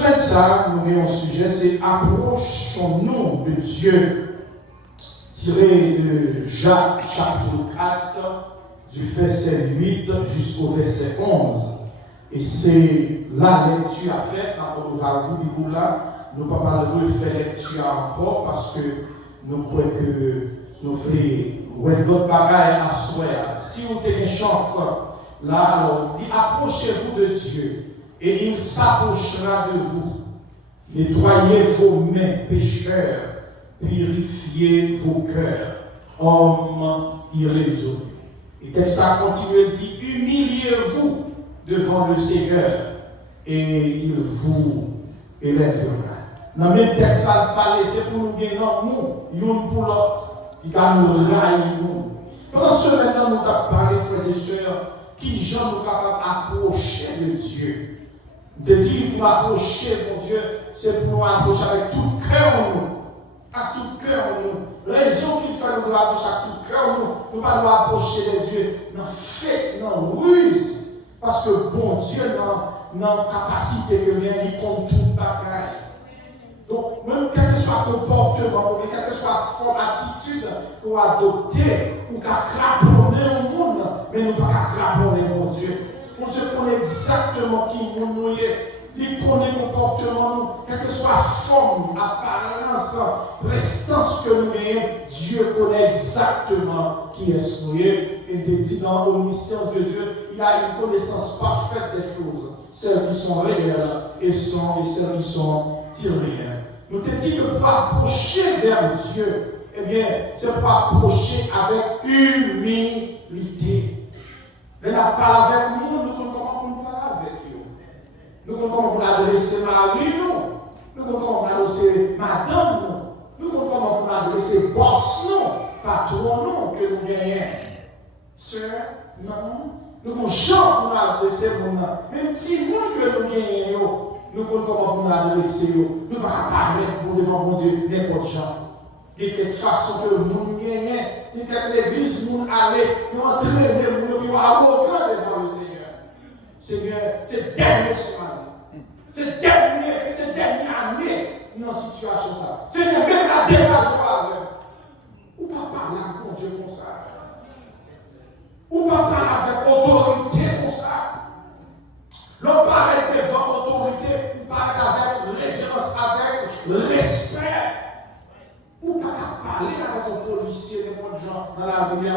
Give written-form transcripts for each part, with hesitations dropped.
Semaine ça, nous avons un sujet, c'est approchons-nous de Dieu, tiré de Jacques chapitre 4, du verset 8 jusqu'au verset 11. Et c'est la lecture à faire, quand on va vous là, nous ne pouvons pas refaire lecture encore parce que nous croyons que nous faisons d'autres bagages à souhait. Si vous avez une chance, là, alors, dit approchez-vous de Dieu. Et il s'approchera de vous. Nettoyez vos mains, pécheurs, purifiez vos cœurs, hommes irrésolus. Et le texte a continué de dire, humiliez-vous devant le Seigneur et il vous élèvera. Dans le même texte, ça parle, c'est pour nous gagner nous, l'un pour l'autre, il va nous railler nous. Pendant ce moment, nous avons parlé, frères et sœurs, qui gens nous capables d'approcher de Dieu. De dire pour approcher, mon Dieu, c'est pour nous approcher avec tout cœur en nous. À tout cœur en nous. Raison qu'il fait nous approcher à tout cœur en nous. Nous ne pas nous approcher de Dieu dans fait, dans ruse. Parce que bon Dieu, dans capacité que bien, il compte tout bagaille. Donc, même quel que soit ton comportement, quelle que soit la forme, attitude qu'on va adopter, ou qu'à craponner au monde, mais nous ne pas craponner, mon Dieu. Mon Dieu connaît exactement qui nous est. Il connaît le comportement, nous, quelle que soit la forme, apparence, prestance que nous ayons, Dieu connaît exactement qui est nous. Et dit dans l'omniscience de Dieu, il a une connaissance parfaite des choses, celles qui sont réelles et celles qui sont irréelles. Nous te dit que pour approcher vers Dieu, eh bien, c'est pour approcher avec humilité. Mais la parole avec nous, nous comprenons comment nous parler avec eux. Nous comprenons comment nous adresser Marie, nous comprenons comment nous adresser Madame, nous comprenons comment nous adresser boss, patron, que nous gagnons. Sœur, non, nous comprenons comment nous adresser nous. Même si nous que nous gagnons, nous comprenons comment nous adresser nous. Nous ne pouvons pas parler pour devant mon Dieu n'importe quoi. De quelque façon que nous gagnons, de quelque l'église nous allons, nous entraîner, nous arrogants devant le Seigneur. Seigneur, c'est dernier soir, c'est dernière année dans cette situation ça. Seigneur, même la dernière joie, ou pas parler avec mon Dieu comme ça. Ou pas parler avec autorité comme ça. L'on parle devant autorité, ou parle avec référence, avec respect. Ou pas parler avec un policier, n'importe gens dans la rue.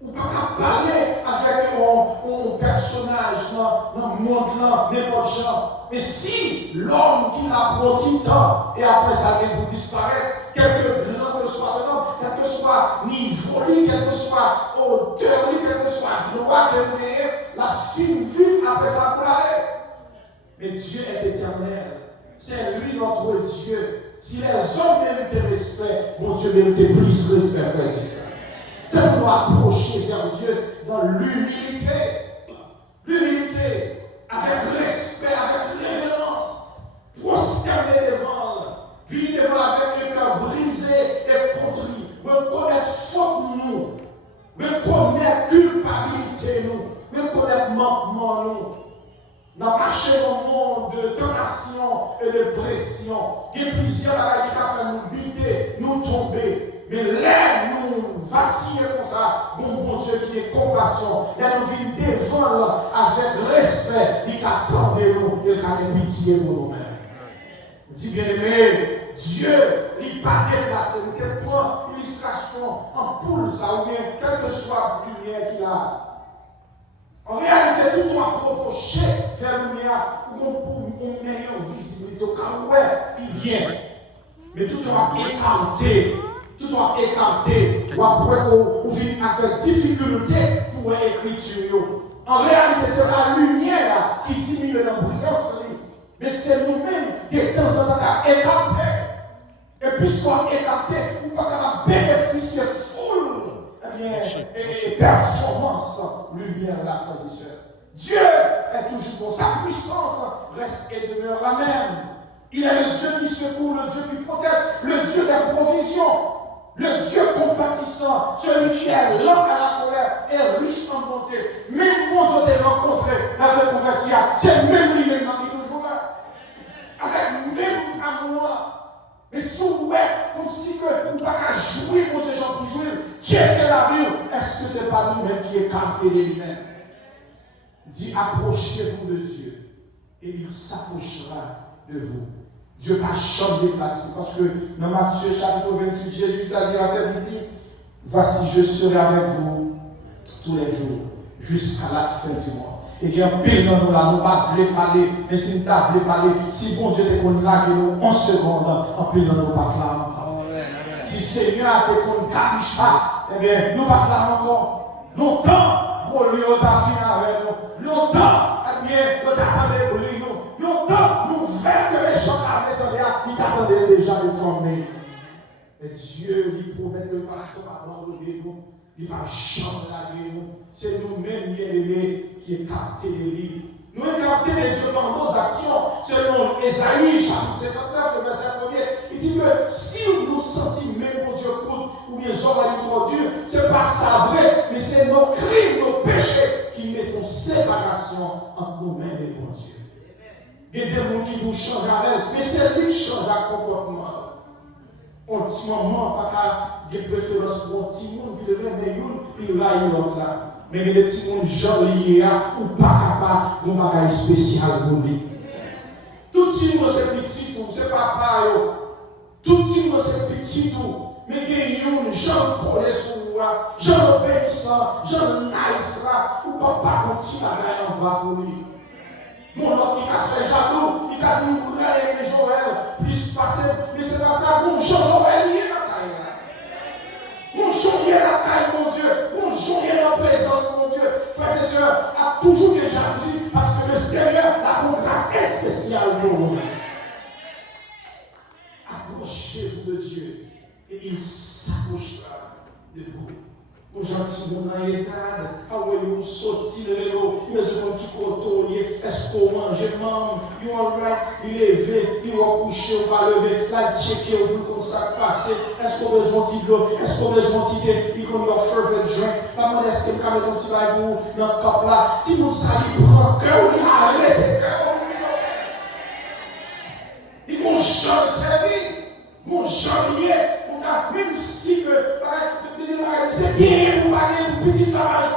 Ou pas parler avec un personnage dans le monde, n'importe gens. Mais si l'homme qui a pris du temps et après ça vient pour disparaître, quelque grand que soit l'homme, quel que soit niveau, quel que soit hauteur, quel que soit gloire que nous ayons, la fine vive après ça pour aller. Mais Dieu est éternel. C'est lui notre Dieu. Si les hommes méritent respect, mon Dieu mérite plus respect, frères et sœurs. C'est pour nous approcher vers Dieu dans l'humilité. L'humilité, avec respect, avec révérence. Prosterner devant, venir devant avec le cœur brisé et contrit. Me connaître faute nous. Me connaître culpabilité nous. Me connaître manquement nous. Nous avons marché dans le monde de tentation et de pression. Il y a plusieurs bagages qui ont fait nous buter, nous tomber. Mais là, nous vaciller comme ça, bon Dieu qui est compassion. Là, nous venons devant avec respect. Il attend de nous, il a pitié pour nous-mêmes. Dis bien aimé, Dieu, il n'a pas déplacé. Nous avons une illustration en poule, ça, ou bien quelle que soit la lumière qu'il a. En réalité, tout doit approcher vers la lumière pour une meilleure visibilité. Quand ouais, il vient. Mais tout doit écarter. Tout doit écarter. Ou vivre avec difficulté pour l'écriture. En réalité, c'est la lumière qui diminue la brillance. Mais c'est nous-mêmes qui de temps en temps à écarter. Et puisqu'on écarté, on ne peut pas bénéficier full. Et performance, lumière, la frère et sœur. Dieu est toujours bon. Sa puissance reste et demeure la même. Il est le Dieu qui secoue, le Dieu qui protège, le Dieu des provisions, le Dieu compatissant, celui qui est lent à la colère et riche en bonté. Même quand on est rencontré avec converti, c'est même lui-même qui est toujours là. comme si que vous ne pouvez pas jouer pour ces gens pour jouer. Dieu est la vie. Est-ce que ce n'est pas nous-mêmes qui écartons de lui-même? Il dit approchez-vous de Dieu et il s'approchera de vous. Dieu n'a jamais déplacé. Parce que dans Matthieu chapitre 28, Jésus a dit à ses disciples, voici je serai avec vous tous les jours jusqu'à la fin du monde. Et qu'il y a un pile dans nous là, nous ne voulons pas parler, mais si nous voulons parler, si bon Dieu te connaît là, nous en seconde, en pile dans nous pas là. Si Seigneur a te connaît pas, eh bien, nous pas là encore. Longtemps, pour lui, on a fini avec nous. Longtemps, eh bien, on attendait pour lui, nous. Longtemps, nous faisons que les gens il t'attendait déjà de former. Et Dieu lui promet que par la abandonner nous, il va jamais laguer nous. C'est nous-mêmes, bien-aimés, qui écartés de lui. Nous écartés de Dieu dans nos actions. Selon Ésaïe, chapitre 59, le verset 1er, il dit que si nous nous sentons même pour Dieu compte, ou bien gens à Dieu, ce n'est pas ça vrai, mais c'est nos crimes, nos péchés qui mettent en séparation entre nous-mêmes et mon Dieu. Il y a des gens qui nous changent avec, mais c'est lui qui change le comportement. On dit maman, pas de préférence pour un petit monde, puis le même des gens, puis là, il l'autre là. Mais les petits monde gens liés ou pas capable de bagage spécial pour lui. Tout petit monde c'est petit tout, c'est papa yo. Tout petit monde c'est petit tout. Mais il y a une gens collés sur moi, gens obéissants, gens nice là, ou papa continue à en bas pour lui. Mon homme qui a fait jaloux, il a dit vous voulez aimer Joël, plus passer, mais c'est pas ça, mon Joël lié la caille. Mon Joël la caille, mon Dieu, mon Joël en présence, mon Dieu. Frères et sœurs, a toujours des jalousies parce que le Seigneur a une grâce spéciale pour vous. Approchez-vous de Dieu et il s'approchera de vous. Mon gentil monde dans l'état, ah oui, vous sortez de l'eau, mais je veux qui côtoyer, est-ce qu'on mange, maman, you all right, il est levé, il va coucher, on va lever, là, checker, on peut comme ça passer, est-ce qu'on a besoin de l'eau, est-ce qu'on a besoin de thé, il qu'on y a favorite drink, la monnaie, est-ce qu'on a besoin de bague dans le cup là, si vous savez, prend cœur, il arrête, cœur, il mon champ servi, mon chambier, même si c'est bien pour parler de petit savage.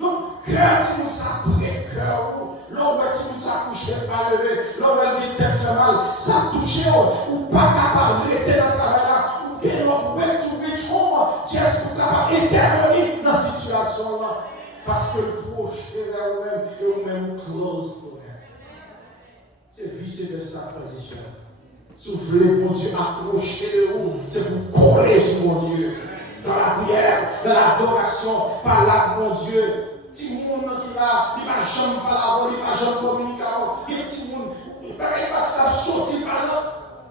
Donc, cœur, si nous s'apprête, cœur, l'homme, si nous s'accouche, pas levé, l'homme, il tête fait mal, ça touche, ou pas capable de rester dans le travail là, ou bien l'homme, to reach home, just pour capable d'intervenir dans cette situation là. Parce que le proche est vers vous-même et vous-même close vous-même. C'est vice-versa, frères et sœurs. Soufflez, mon Dieu, approchez de vous, c'est pour coller sur mon Dieu. Dans la prière, dans l'adoration, par là, mon Dieu. Petit monde qui là, il ne va jamais pas la voix, il ne va jamais communiquer. Il y a petit monde, il ne va pas sortir par là.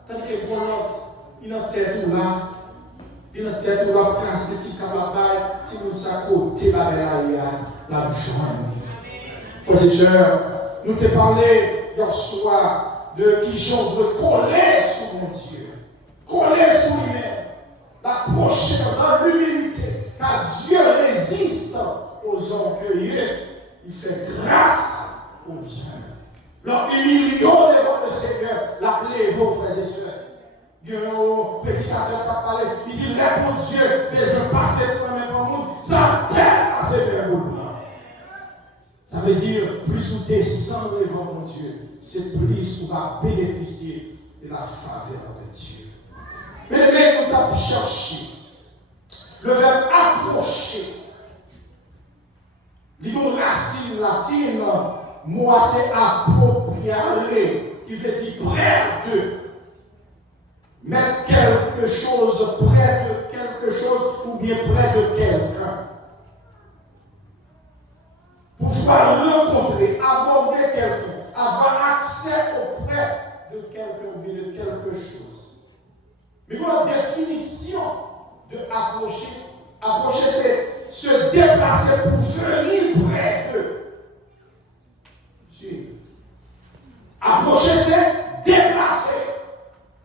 Tandis que pour l'autre, il a tête ou là, il a tête ou là, casse des petits câbles là-bas, petit monde s'accroche, la belle la joie. Frères et sœurs, nous te parlé hier soir de qui j'en doit coller sur mon Dieu, coller sur lui-même, l'approcher dans l'humilité, car Dieu résiste aux orgueilleux, il fait grâce aux humbles. L'humiliation devant le Seigneur, l'appelez-vous, frères et sœurs. Dieu, prédicateur qui a parlé, il dit, mon Dieu, mais je passe pour le même monde, ça t'aide à se faire boule. Ça veut dire, plus vous descendez devant mon Dieu, c'est plus vous va bénéficier de la faveur de Dieu. Mais nous avons cherché le verbe approcher. L'une racine latine, moi c'est approprier, qui veut dire près de. Mettre quelque chose près de quelque chose ou bien près de quelqu'un. Pour pouvoir rencontrer, aborder quelqu'un, avoir accès auprès de quelqu'un ou bien de quelque chose. Mais la définition de approcher, approcher c'est se déplacer pour venir près d'eux. Approcher c'est déplacer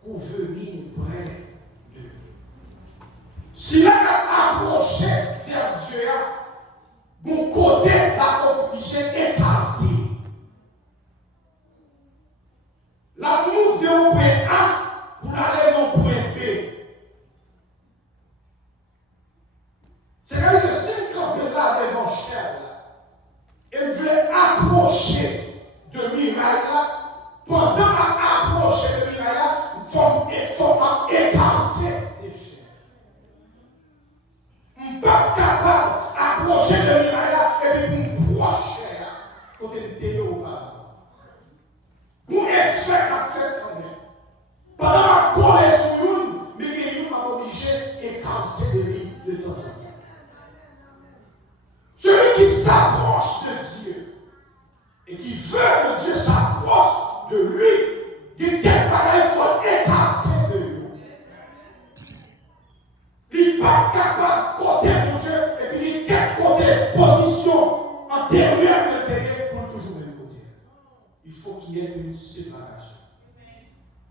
pour venir près d'eux. Si là approcher vers Dieu, mon côté la obligé écarté. La mouve de un point A pour aller dans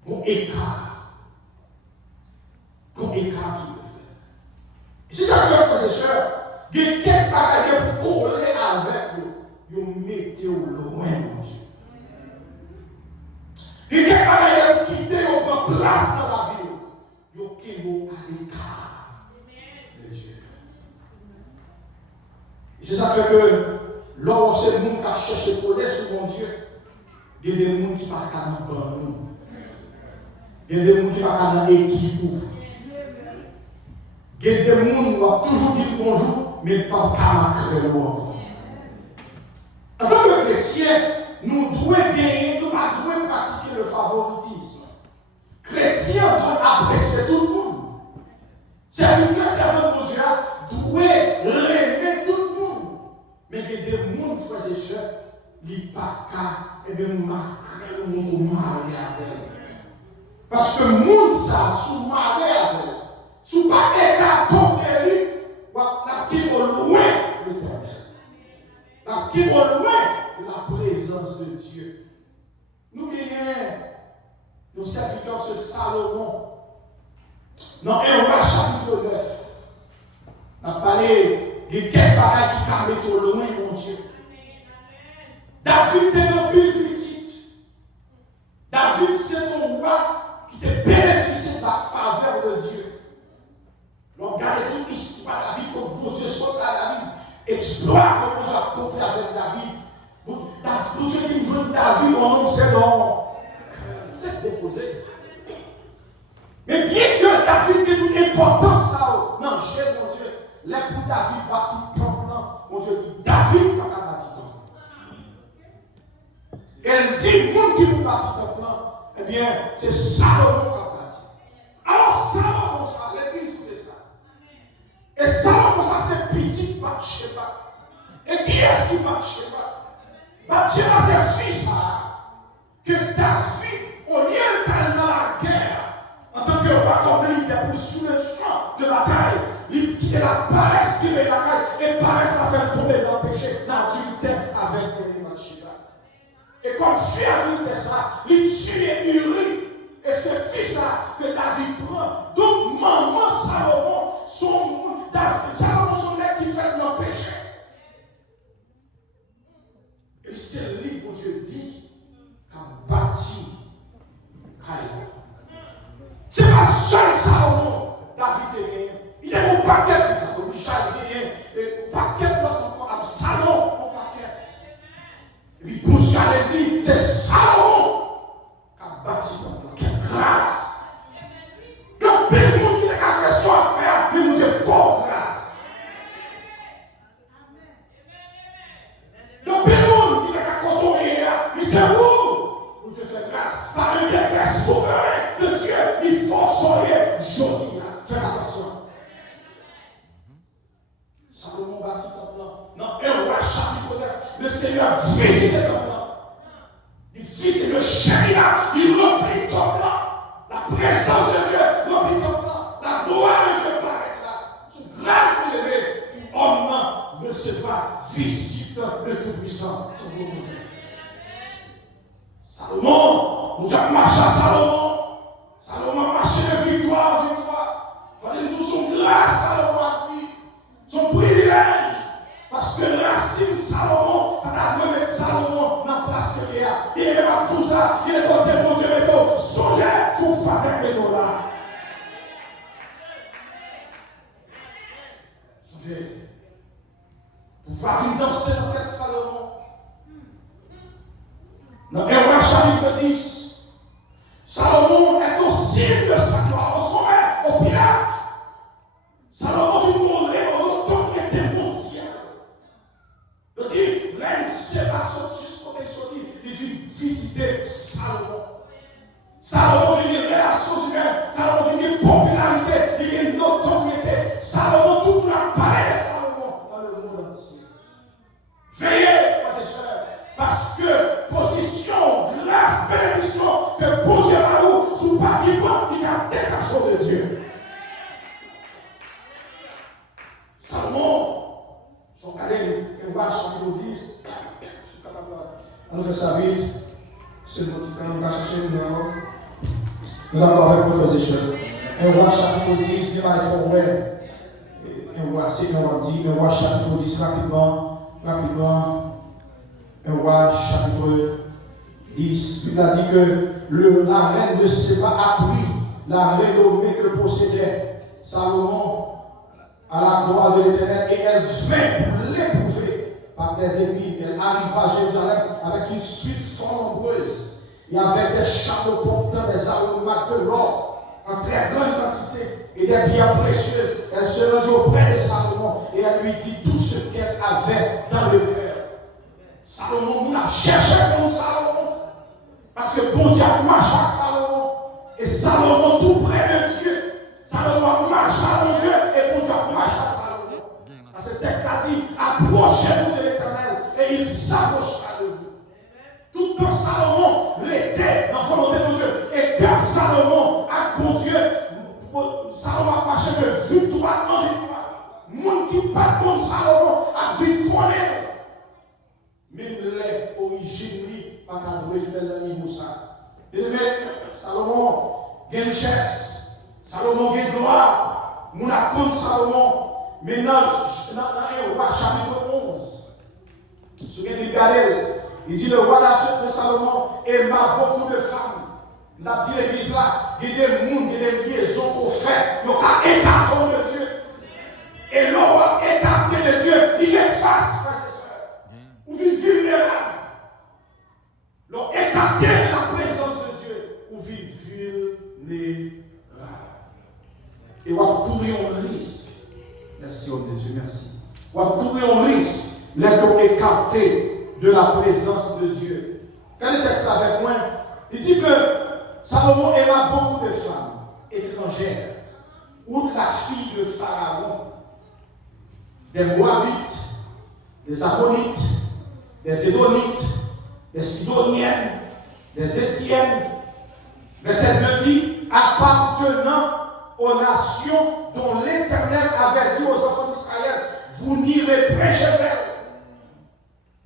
Bon écart. Bon écart qui peut faire. Si ça se fait, frères et sœurs, il y a quelques bagages pour coller avec vous. Vous mettez au loin, mon Dieu. Il y a quelques bagages pour quitter, vous prendre place dans la vie. Vous mettez à l'écart de Dieu. Et c'est ça qui fait que, lorsque c'est le monde qui a cherché pour coller sur mon Dieu, il y a des gens qui ne parlent pas dans nous. Il y a des gens qui ne parlent pas dans l'équipe. Il y a des gens qui ont toujours dit bonjour, mais pas de encore. En tant que chrétiens, nous devons gagner, nous devons pratiquer le favoritisme. Chrétiens doivent apprécier tout le monde. Serviteur, servant de Dieu, doit aimer tout le monde. Mais il y a des gens, frères et sœurs, qui ne sont pas et bien nous marquons le monde marié avec. Parce que le monde, ça, sous marié avec. Sous pas écart de lui, la qui au loin l'éternel. La qui au loin de la présence de Dieu. Nous gagnons nos serviteurs, ce Salomon. Dans 1 Roi chapitre 9, on a parlé de quel pareil qui t'a mis au loin, mon Dieu. David était un plus petit. David, c'est ton roi qui t'a bénéficié de la faveur de Dieu. On regarde toute l'histoire de la vie, comme bon Dieu soit à la vie. Exploit comme Dieu a accompli avec David. Dieu dit, David, mon nom, c'est non. C'est déposé. Mais bien que David ait toute importance, ça, non, j'ai, mon Dieu, les pour David bâti temple, mon Dieu dit, David n'a pas bâti temple. Elle dit, monde qui vous bâti temple, eh bien, c'est Salomon qui a bâti. Alors, Salomon, ça, l'église, et Salomon, ça c'est petit Bathsheba. Et qui est-ce qui Bathsheba? Bathsheba, c'est fils que David, au lieu d'aller dans la guerre, en tant que roi comme il était pour sous le champ de bataille, il quittait la paresse qui est la caille et paresse à faire tomber dans le péché, dans l'adultère avec Bathsheba. Et comme fille adultère ça, il tue Uri. Et ce fils-là que David prend, donc maman Salomon, Salomon, son mec qui fait nos péchés. Et c'est lui que Dieu dit qu'a bâti Caïn. C'est pas seul Salomon, David est gagné. Il est mon paquet comme ça, comme Michel gagné, et paquet de l'autre encore, Salomon, mon paquet. Et puis pour Dieu, elle dit, c'est Salomon qu'a bâti ton paquet. Grâce. Donc, le monde qui n'a qu'à faire son affaire, mais nous avons fort grâce. Donc, le monde qui n'a qu'à contourner, mais c'est où nous devons faire grâce. Par le décret souverain de Dieu, il faut soigner aujourd'hui. Faites attention. Salomon bâtit ton plan. Dans 1 Roi chapitre 9, le Seigneur visite ton plan. Il visite le Shéria, il remplit ton plan. La présence de Dieu remplit ton plan. La gloire de Dieu paraît là. Sous grâce de l'élevé, homme recevra visite de Tout-Puissant. Salomon, nous avons marché à Salomon. Salomon a marché de victoire en victoire. Fallait nous son grâce, Salomon a pris. Son privilège. Parce que racine Salomon, on a remis Salomon dans la place que il y a. Il est pas tout ça. Il est porté mon Dieu, mais tout. Songez pour faire des dollars. Songez. Pour faire vivre danser dans quel Salomon. Dans 1 Roi chapitre 10, Salomon est au ciel de sa gloire, au sommet, au pied. Salomon vit mourir en autorité mondiale. Il dit, reine Sébastien, jusqu'au sorti, il vit visiter Salomon. Salomon vit une relation humaine, Salomon vit une popularité, il vit une notoriété. Salomon, tout le monde parle de Salomon dans le monde entier. Veillez, frères et sœurs, parce que position, grâce, bénédiction, que bon Dieu a nous, sous pas vivant, il y a détachement de Dieu. Salomon, son cadet, un roi chapitre 10, on fait ça vite, c'est le petit temps, on va chercher une Nous d'accord avec vous, frères et sœurs. Un roi chapitre 10, il faut ouais. Un roi, c'est un roi dit, un roi chapitre 10, rapidement. Un roi chapitre 10. Il a dit que la reine de Séba a pris la renommée que possédait Salomon à la gloire de l'Éternel et elle vint pour l'éprouver par des ennemis. Elle arriva à Jérusalem avec une suite fort nombreuse et avec des chapeaux portant des aromates de l'or en très grande quantité et des pierres précieuses. Elle se rendit auprès de Salomon et elle lui dit tout ce qu'elle avait dans le cœur. Salomon, on a cherché pour Salomon parce que bon Dieu marche avec Salomon et Salomon tout près de Dieu. Salomon marche à mon Dieu et bon Dieu marche à Salomon. Parce que texte a dit approchez-vous de l'Éternel et il s'approchera de vous. Tout le temps Salomon l'était dans la volonté de Dieu. Et quand Salomon a bon Dieu, Salomon a marché de victoire en victoire. Monde qui pas comme Salomon a victoire. Même les origines, pas qu'à doit faire le niveau ça. Et Salomon, il y a une richesse. Salomon, il y a gloire. Mon apprendre Salomon. Maintenant, dans le roi chapitre 11, ce qu'il dit Galil, il dit le roi de Salomon aima beaucoup de femmes. Il a dit l'église là, il y a des mondes, il y a des liaisons qu'on fait. Il y a écarté de Dieu. Et l'on va écarter de Dieu, il efface, frères et sœurs. Ou vit vulnérable. L'on écarté de la présence de Dieu, ou vit vulnérable. Et on va courir un risque. Merci, homme de Dieu, merci. On va courir un risque, l'être écarté de la présence de Dieu. Quand le texte avec moi, il dit que Salomon aima beaucoup de femmes étrangères, outre la fille de Pharaon, des Moabites, des Ammonites, des Édonites, des Sidoniennes, des Étiennes. Verset 2 dit, appartenant aux nations dont l'Éternel avait dit aux enfants d'Israël, vous n'irez près chez elles.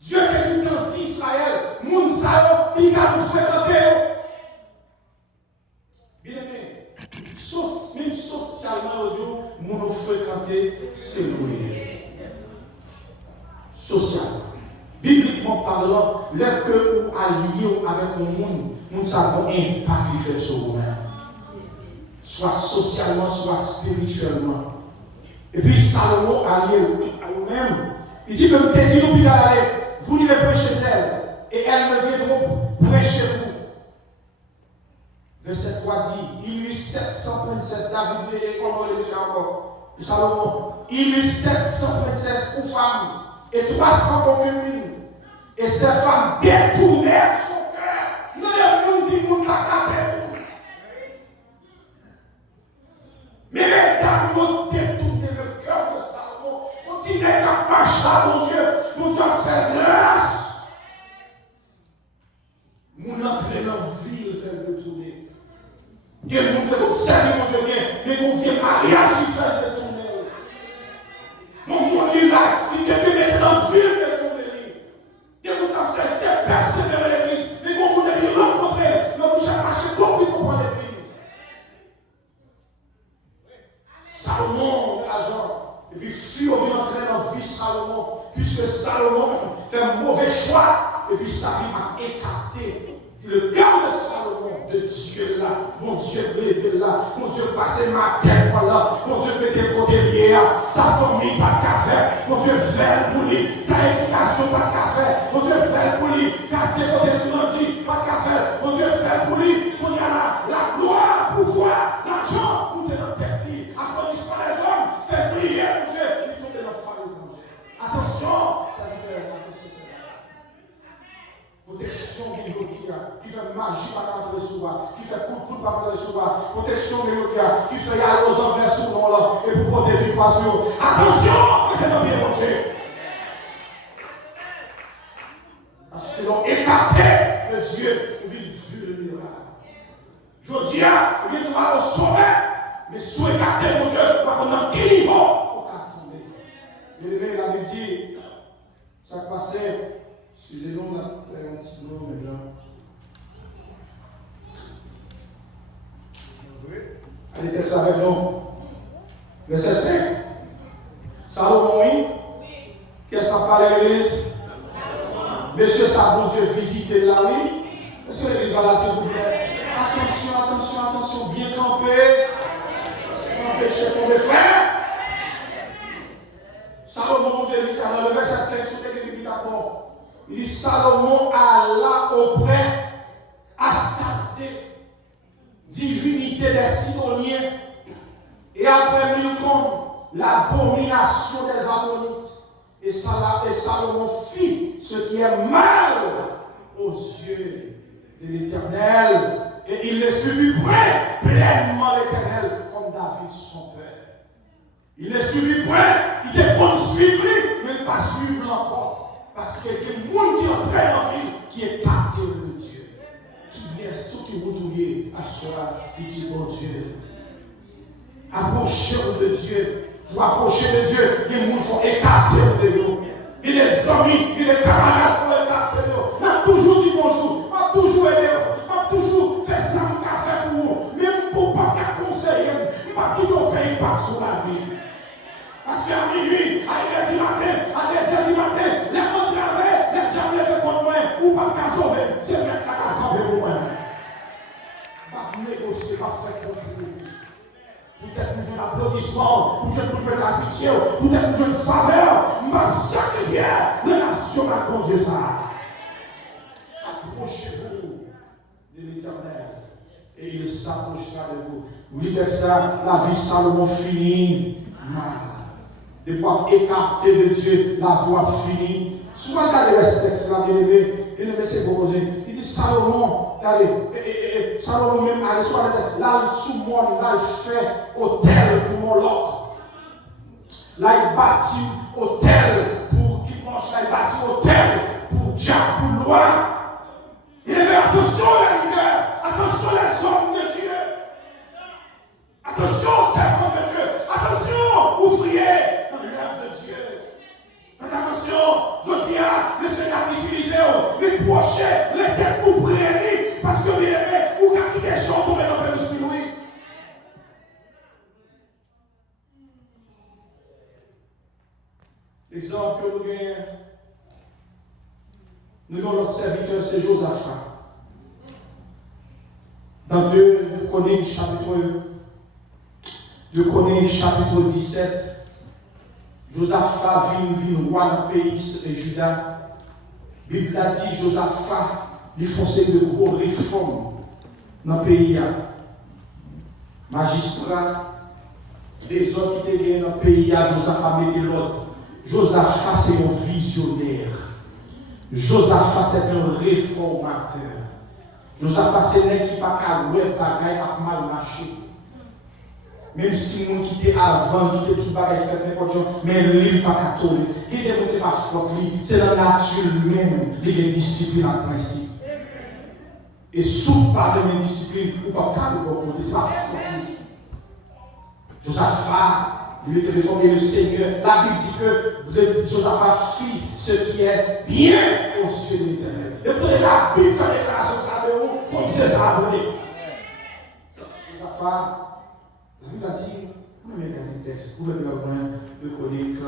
Dieu qui dit Israël, moun sao, il a nous fréquenté. Bien aimé, même socialement, nous nous fréquenter, c'est nous. Socialement. Bibliquement parlant, les que ou alliés avec le monde, nous savons un impact qui fait sur nous-mêmes. Soit socialement, soit spirituellement. Et puis Salomon allié à nous-mêmes. Il dit que nous t'ai dit, nous puis aller, vous n'irez pas chez elle, et elles me viendront près chez vous. Verset 3 dit, il eut 700 princesses, David et comment le monsieur encore, Salomon, il eut 700 princesses pour femmes, et 300 concubines. Et ces femmes détournèrent son cœur. Nous les monde qui nous pas capé. Mais les dames ont détourné le cœur de Salomon. On dit les gens marchent là, mon Dieu a fait grâce. Nous entrons dans la ville, fait détourner. Dieu nous fait observer, mon Dieu, mais mon vieux mariage, il fait détourner. Mon monde, il là, il te met dans la ville. Et vous avez fait persévérer l'église. Mais quand vous avez rencontré, vous avez marché comme vous comprenez l'église. Salomon, l'argent. Et puis, si on vient entrer dans la vie de Salomon, puisque Salomon fait un mauvais choix, et puis sa vie a écarté. Le cœur de Salomon, de Dieu là, mon Dieu levé là, mon Dieu passé ma tête là, mon Dieu mettez le côté lié, sa famille pas de café, mon Dieu fait pour lui, sa éducation pas de café, mon Dieu fait pour lui, quartier côté grandi, pas de café, mon Dieu fait pour lui, qu'on y a la gloire, pouvoir, l'argent, nous sommes dans tête lui, applaudissement les hommes, fait prier, mon Dieu, il tombe dans la femme étrangère. Attention, ça veut dire, attention. Protection qui fait magie par rentrer sous moi, qui fait coup de coude par rentrer sous moi, protection qui fait aller aux anglais sous moi là, et pour protéger pas sur. Attention, mettez dans bien mon Dieu. Parce que l'on écarté de Dieu, vous vivez vulnérable. Je dis, vous vivez au sommet, mais sous écarté mon Dieu, par contre, dans quel niveau on va tomber. Et le mec, il avait dit, ça passait. Excusez-nous, un petit mot maintenant. les textes avec nous. Verset 5. Salomon, oui. Qu'est-ce que ça parle de l'église? Monsieur, ça bon Dieu, visitez là, oui. Monsieur l'église, là, s'il vous plaît. Attention, attention, attention, bien camper. Empêchez tomber frère. Salomon, mon Dieu, dans le verset 5, sur le d'abord. Il dit Salomon alla auprès Astarté, divinité des Sidoniens, et après Milcom, l'abomination des Ammonites. Et Salomon fit ce qui est mal aux yeux de l'Éternel. Et il le suivit pleinement l'Éternel, comme David son père. Il le suivit il était bon de suivre, mais pas suivre encore. Parce qu'il y a des gens qui ont très envie, qui est capté de Dieu. Qui est ce qui vous touillez à soi, il dit bon Dieu. Approchez-vous de Dieu. Pour approcher de Dieu, les gens font écarter de nous. Et les amis, et les camarades font écarter de nous. On a toujours dit bonjour, on a toujours aidé, on a toujours fait ça, on a fait pour vous. Même pour ne pas conseiller, on va tout faire impact sur la vie. Parce qu'à minuit, à 1h du matin, à 2h du matin, les gens travaillent, les gens lèvent contre moi, ou pas qu'à sauver, c'est mettre la carte pour moi. Pas négocier, pas faire contre vous. Peut-être que je l'applaudissement, ou je veux la pitié, peut-être que je le faveur, m'a sacrifié, la nation a conduit ça. Approchez-vous de l'Éternel, et il s'approchera de vous. Vous dites ça, la vie de Salomon finit mal. De pouvoir écarter de Dieu, la voie finie. Souvent, regardez ce texte-là, bien aimé, c'est proposé. Il dit Salomon, regardez, Salomon même, allez, soit là, sous moi, là, il fait hôtel pour Moloch. Là, il bâtit hôtel pour Dimanche, là, il bâtit hôtel pour Dieu, pour Loi. Il dit, attention, les leaders, attention, les hommes de Dieu. Attention, servants de Dieu. Attention, ouvriers. Attention, je dis à le Seigneur d'utiliser les prochains, les têtes pour prier, parce que bien aimé, ou quand il est chaud, on met dans le esprit. L'exemple que nous avons notre serviteur, c'est Josaphat. Dans 2 Chroniques, chapitre 17, Josaphat vit roi dans le pays de Juda. La Bible a dit Josaphat, il fonçait de gros réformes dans le pays. Magistrat, les autres qui étaient dans le pays, Josaphat mettait l'ordre. Josaphat, c'est un visionnaire. Josaphat, c'est un réformateur. Josaphat, c'est un qui n'a pas de bagaille, pas mal marché. Même si les gens qui étaient avant, qui étaient tout pareil, fait n'importe quoi, mais lui, pas catholique. Il y a des gens qui ne sont pas forts, c'est la nature même, il y a une discipline en principe. Et sous par de discipline, ou pas de bon côté, c'est pas fort. Josaphat, il était réformé le Seigneur. La Bible dit que Josaphat fit ce qui est bien aux yeux de l'Éternel. Et pour la Bible fait déclaration, ça veut où, comme c'est ça, Josaphat, la Bible a dit, vous pouvez regarder le texte, vous pouvez regarder le Chronique,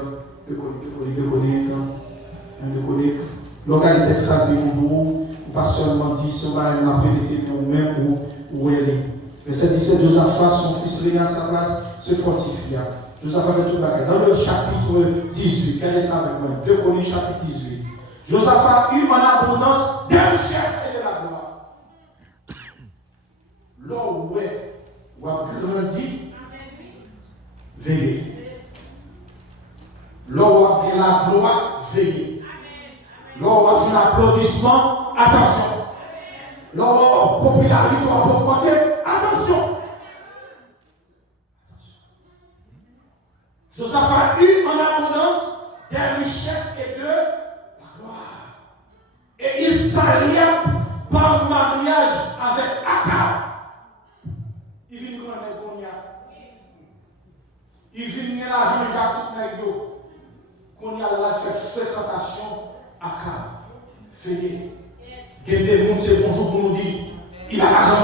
le texte, ça veut vous, pas seulement dit, ça va être répété nous-mêmes où elle est. Verset 17, Josaphat, son fils, régnant à sa place, se fortifia. Josaphat fait tout le bagage. Dans le chapitre 18, regardez ça avec moi, 2 Chroniques, chapitre 18. Josaphat eut en abondance des richesses et de la gloire. L'homme où a grandi, veillez. L'homme où a bien la gloire, veillez. L'homme où a un applaudissement, attention. L'homme où a popularité a augmenté, attention. Josaphat eut en abondance des richesses et de la gloire. Et il s'allia par mariage avec Akab. Il vient de Konya. Il vient de la Jacques Negro. Konya a fait fréquentation Akab. Veillez. Il y a des gens qui bonjour pour nous dire il a l'argent.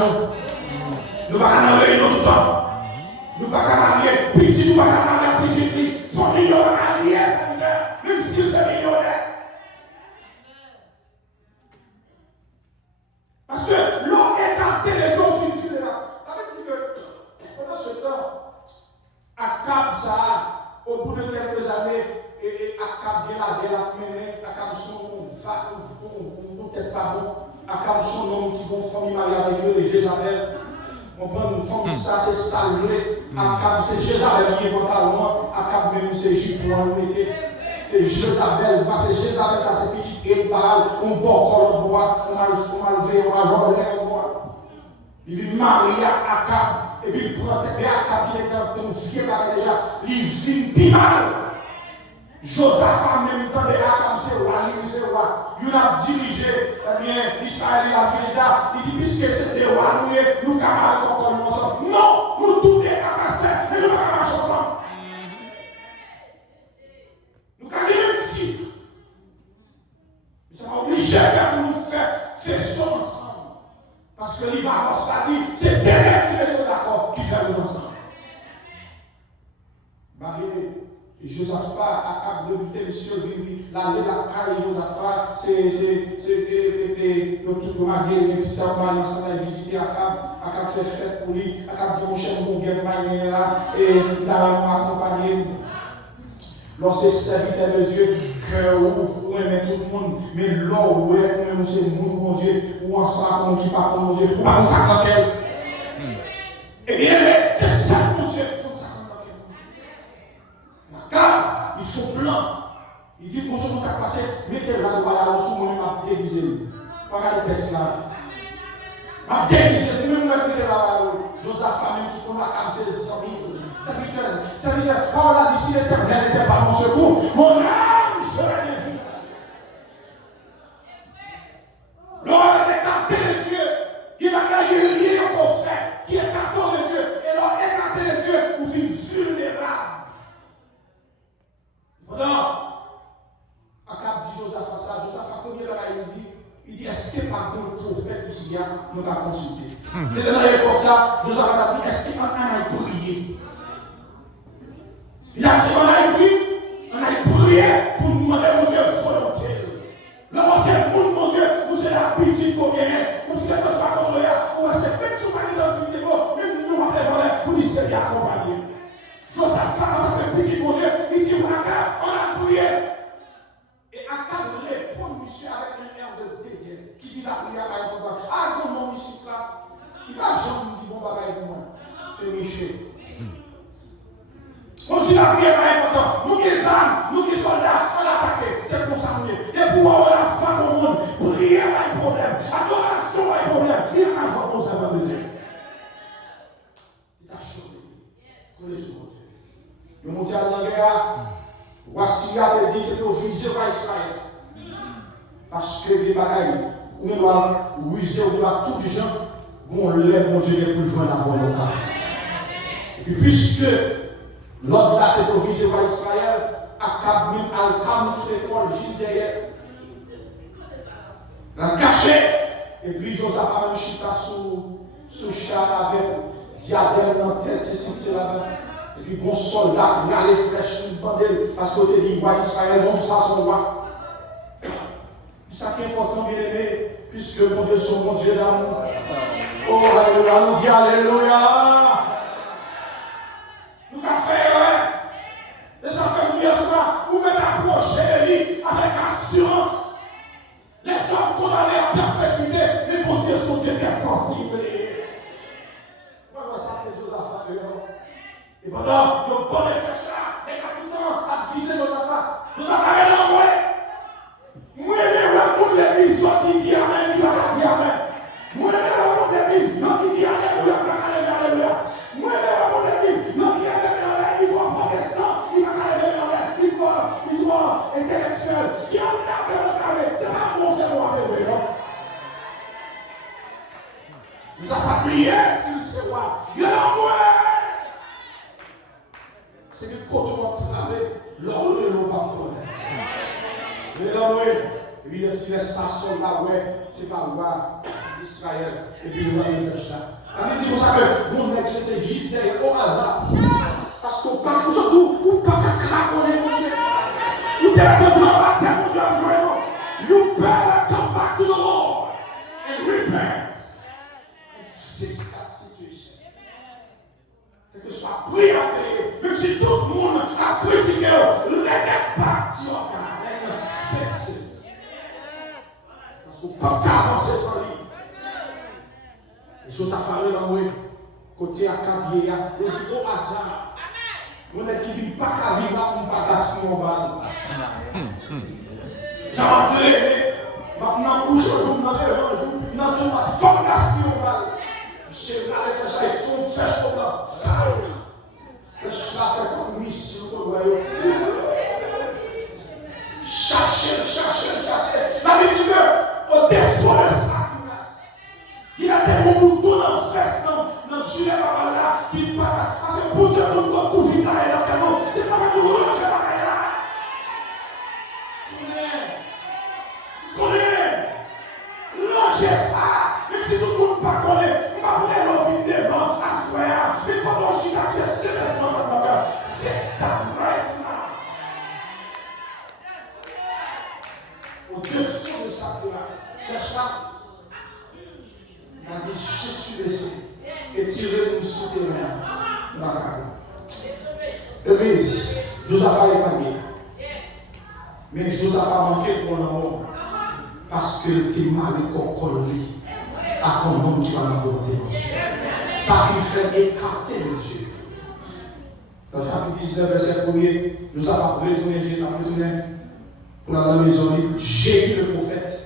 Nous ne pouvons pas en réunion tout le temps. Jézabel. On prend une femme, ça c'est salvé. Akab, c'est Jézabel qui est pantalon. Akab, même c'est Jipon, on mettait. C'est Jézabel, c'est Jézabel, ça c'est petit et Baal. On boit, on boit, on a levé, on a rodé, on boit. Il vit marier à Akab. Et puis il prend Akab qui était un vieux bagage déjà. Il vit plus mal. Josaphat même temps de Akab, c'est roi, c'est roi. Il a dirigé, eh bien, Israël, il a déjà. Il dit, puisque c'est des rois, nous camarades encore ensemble. Non, nous tous les capacités, mais nous ne pouvons pas marcher ensemble. Nous avons même si. Nous sommes obligés de nous faire ça ensemble. Parce que l'Ivan a dit, c'est des mecs qui mettent d'accord, qui font nous ensemble. Marié. Et Josaphat, Akab, le buté, monsieur, la caille, Josaphat, c'est le tout de marié, et puis ça, on va visiter Akab, Akab fait fête pour lui, Akab dit, mon cher, mon bien, marié là, et nous allons m'accompagner. Lorsque c'est serviteur de Dieu, cœur où aimer tout le monde, mais là où est, c'est mon Dieu, ou ensemble, qui parle mon Dieu, ou pas comme ça dans quel. Eh bien, c'est ça, mon Dieu. Il faut blanc. Il dit, bonjour, nous avons passé, mettez le royal sous mon nom, m'a déguisé. Regardez le texte là. M'a déguisé, nous-mêmes, mettez la royal. Josaphat, même qui connaît la cave, c'est 100 000. Serviteur, parole a dit, si l'éternel n'était pas mon secours, mon âme serait dévouée. L'homme est écarté de Dieu. Il va gagner lié au prophète, qui est écarté de Dieu. Et l'homme écarté de Dieu, vous vivez vulnérable. Voilà. Akab dit Josaphat ça. Josaphat, combien de dit? Il dit, est-ce qu'il n'y a pas de prophète ici, nous avons consulté. C'est dans l'époque ça, Josaphat a dit, est-ce qu'il y a un prier? Il a dit, on a prié pour nous demander, mon Dieu, volonté. Là, on sait, mon Dieu, vous êtes la petite combien, vous êtes comme ça, comme ça, on sait, même si vous n'avez pas de vidéo, même nous, on va vous dites, c'est bien accompagné. Josaphat, en tant que petit mon Dieu, il dit, Akab, on a prié. Et Akab répond, monsieur, avec un air de dédain, qui dit la prière à répondre. Ah, bon, non, ici, là. Il va jamais me dire, bon, bagaille pour moi. C'est Michel. On dit la prière est importante. Nous qui sommes âmes, nous qui sommes soldats, on a attaqué. C'est pour ça que et pour on a fait au monde. Prière est un problème. Adoration est un problème. Il y a un enfant pour ça de Dieu. Il t'a chauffé. Connaissez mon Dieu. Le mondial dans la guerre, voici là, il dit, c'est pour viser par Israël. Parce que les bagailles, où on doit viser, on doit tous les gens, on lève mon Dieu pour joindre la voie locale. Et puis, puisque l'ordre là, c'est pour viser par Israël, Akab al camouflé Paul juste derrière. La caché. Et puis, Josaphat même chita sous char avec diadème dans la tête, c'est là-bas. Et puis, bon soldat, il y a les flèches, une bandelle, parce qu'on te dit, roi d'Israël, non, ça, son roi. C'est ça qui est important, bien aimé, puisque mon Dieu, son mon Dieu d'amour. Oh, alléluia, on dit alléluia. Nous avons fait, les enfants de Dieu, vous même approcher de lui avec assurance. Les hommes condamnés à perpétuité, mais mon Dieu, son Dieu qui est sensible. Voilà ça que Josaphat dehors. Et pendant le bon effet chat, les capitaines à viser Josaphat. Josaphat est là, moi. Moi, je vais l'église, qui dit Amen, qui va dire Amen. Moi, je vais l'église, qui dit Alléluia, Alléluia. Moi, je vais l'église, qui dit Alléluia, il doit protestant, il va Alléluia, il doit intellectuel. Qui a regardé, c'est pas bon, c'est moi, non? Nous avons prié sur ce roi. Il est là, moi. C'est que quand on va travailler, l'heureux ne va pas connaître. Mais là, oui, et puis les Samson là, ouais, c'est pas roi Israël. Et puis nous allons faire ça. La Bible dit comme ça que mon mec était juste derrière au hasard. Parce qu'on parle comme ça, ou pas qu'à craquer, mon Dieu. Ou t'es là contre la bataille, mon Dieu, à jouer, non. You better come back to the Lord and repent. And fix that situation. C'est que ce soit pris à payer. Même si tout le monde a critiqué, let back to your God and fix it. Parce qu'on ne peut pas avancer sur lui. Chose ça fait dans moi, côté à Kabier, il dit au hasard. On est qui dit pas qu'à vivre là pour pas gaspiller mon bal. J'ai entraîné, maintenant couche au jour, dans le jour, dans tout le faut gaspiller mon bal. J'ai là les flèches, ils sont flèches comme là. Flèche là fait comme missile, vous voyez. Cherchez. La vie dit que au défaut de Satanas, il y a des moutons dans le fesse, dans le gilet là, qui parlent. Parce que pour Dieu, tout vit là et dans le cadeau, c'est pas pour nous ranger là. Connais. Ranger ça. Même si tout le monde ne pas connaît, ma vraie vie devant, à soi. Mais quand on chie la pièce, c'est laisse-moi dans mon cœur. Fix that right now. Au dessous de sa place, flèche là, il a dit, je suis baissé et tirez-nous souterrain. L'église, Josaphat est pas bien. Mais Josaphat a manqué de mon amour parce que tu es mal collé à ton homme qui va nous volonté de Dieu. Ça qui fait écarter de Dieu. Dans le chapitre 19, verset 1er, Josaphat retourné pour la maison, Jéhu le prophète,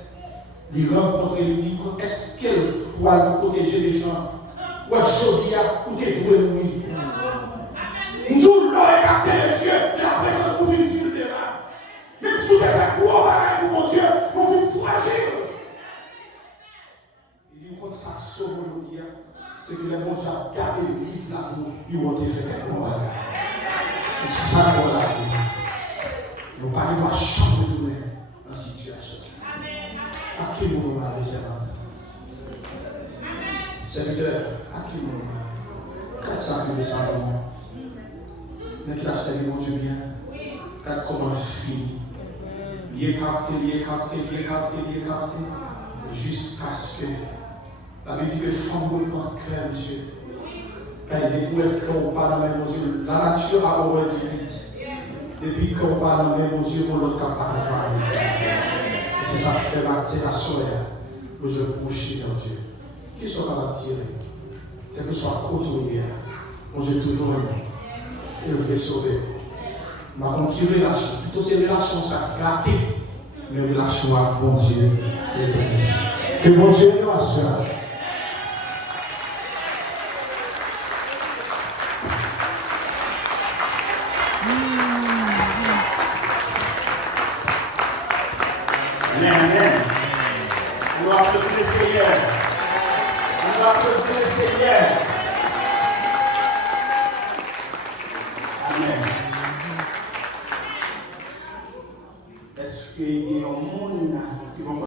il rencontre et lui dit, est-ce qu'elle pourra nous protéger les gens? Ou est-ce que tu es doué de nous? Nous l'avons écarté de Dieu, et la présence pour finir sur le terrain. Même si vous faites pour mon Dieu, vous êtes fragile. Il dit, quand ça sauve aujourd'hui, c'est que les bons gens gardent le livre là, ils vont te faire un bon bagage. Et ça, on l'a dit. Nous ne pouvons pas chambre de tourner dans la situation. À qui nous va les erreurs? Serviteur, à qui nous va? 400 000 simplement. Mais qu'il a servi mon Dieu bien. Car comment finir? Il écarté. Jusqu'à ce que la Bible dit que femme ne prend cœur, monsieur. Car il est pour le cœur, pas dans mon Dieu. La nature a horreur du vide. Depuis qu'on parle de mon Dieu, pour l'autre capable de parler. Et c'est ça qui fait la solaire, que je bouche dans Dieu. Qu'il soit pas tiré, quel que soit côté, mon Dieu toujours aimé. Et vous voulez sauver. Ma qui relâche, plutôt ces relations, ça gâté, mais relâche-moi, mon Dieu, l'éternel. Que mon Dieu nous assure. Amen. On doit applaudir le Seigneur. On doit applaudir le Seigneur.